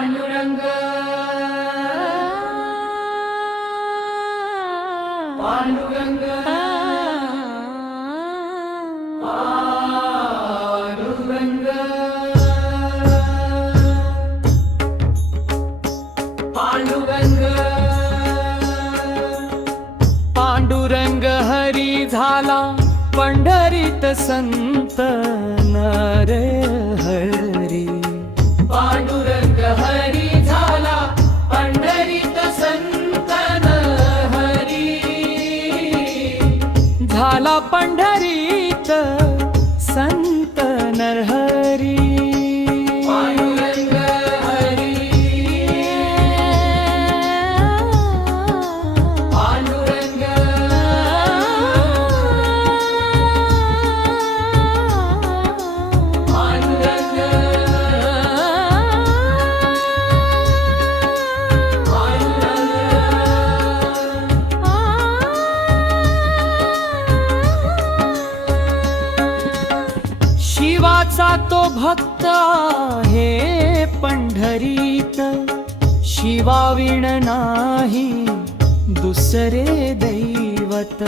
पांडुरंग पांडुरंग पांडुरंग पांडुरंग पांडुरंग हरी झाला पंढरीत संत नर हरी. पांडुरंग हरी झाला पंढरीत संत नरहरी. झाला पंढरीत संत नरहरी. पांडुरंग हरी पांडुरंग पांडुरंग शिवाचा तो भक्त आहे पंढरीत. शिवाविण नाही दुसरे दैवत.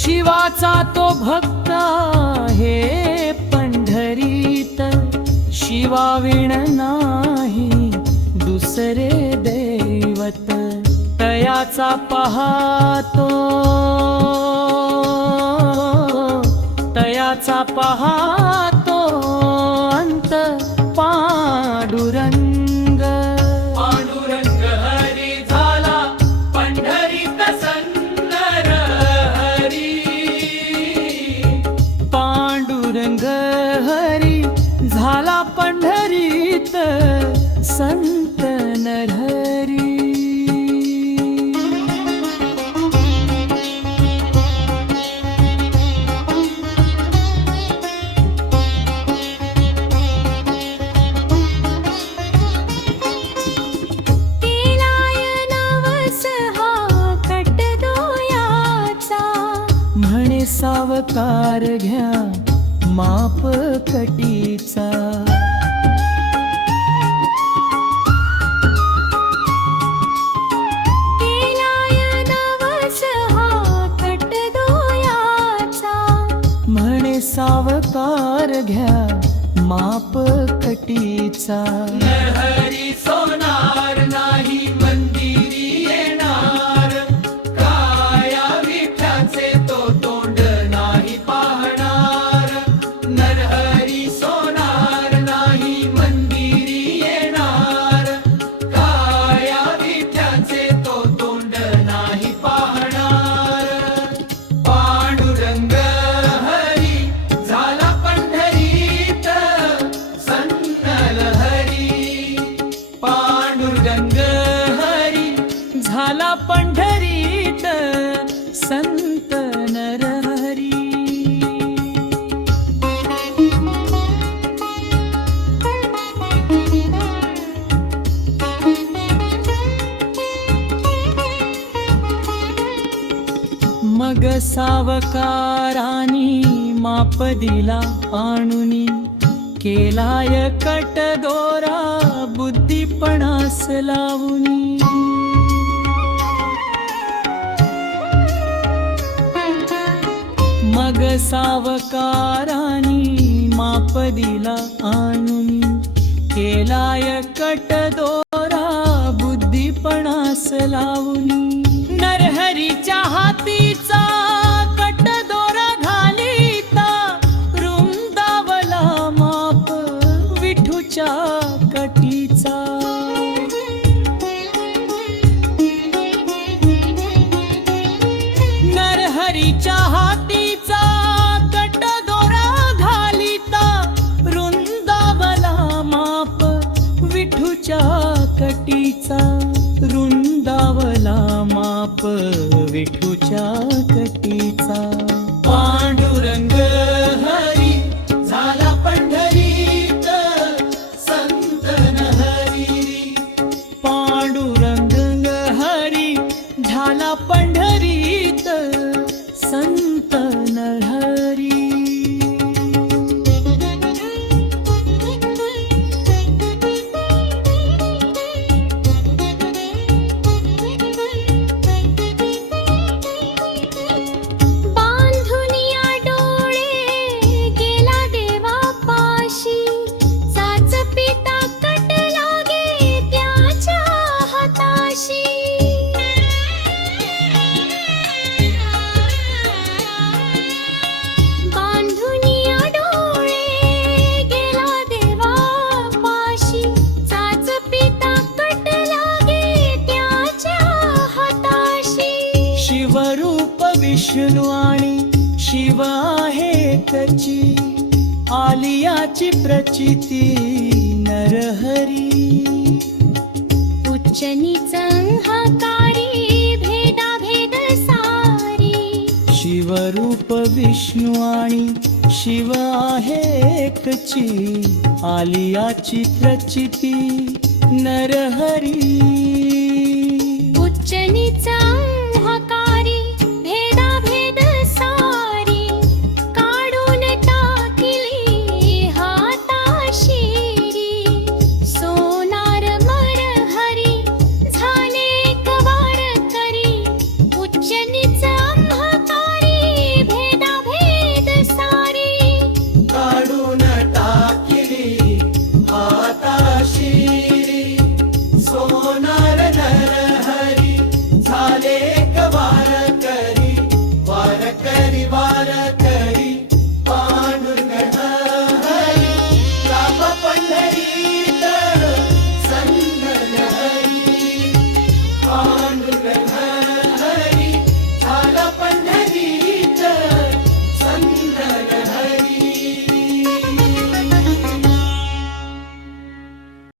शिवाचा तो भक्त आहे पंढरीत. शिवाविण नाही दुसरे दैवत. तयाचा पाहतो तयाचा पाहतो अंत पांडुरंग. पांडुरंग हरी झाला पंढरीत संत नरहरी. पांडुरंग हरी झाला पंढरीत संत नरहरी. म्हणे सावकार घ्या माप कटीचा. म्हणे सावकार घ्या माप कटीचा. नरहरी सोनार नाही मंदिरी येणार. काया विठ्याचे तो तोंड नाही पाहणार. नरहरी सोनार नाही मंदिरी येणार. काया विठ्याचे तो तोंड नाही पाहणार. पांडुरंग हरी झाला पंढरीत संत नरहरी. पांडुरंग हरी झाला पंढरीत संत नरहरी. मग सावकारानी माप दिला आणुनी. केलाय कट दोरा बुद्धीपणास लावुनी. मग सावकारानी माप दिला आणुनी. केलाय कट दोरा बुद्धीपणास लावुनी. नरहरीच्या हातीचा कट दोरा घालिता. रुंदावला माप विठूच्या कटीचा. नरहरीच्या हातीचा कट दोरा घालिता. रुंदावला माप विठूच्या कटीचा. रुंदावला माप विठूच्या कटीचा. पांडुरंग हरी झाला पंढरीत संत नरहरी. पांडुरंग हरी झाला पंढरीत संत नरहरी. विष्णू आणि शिव आहे एकची आलियाची प्रचिती नरहरी उच्च नीच अहंकारी भेदाभेद सारी शिवरूप विष्णू आणि शिव आहे एकची आलियाची प्रचिती नरहरी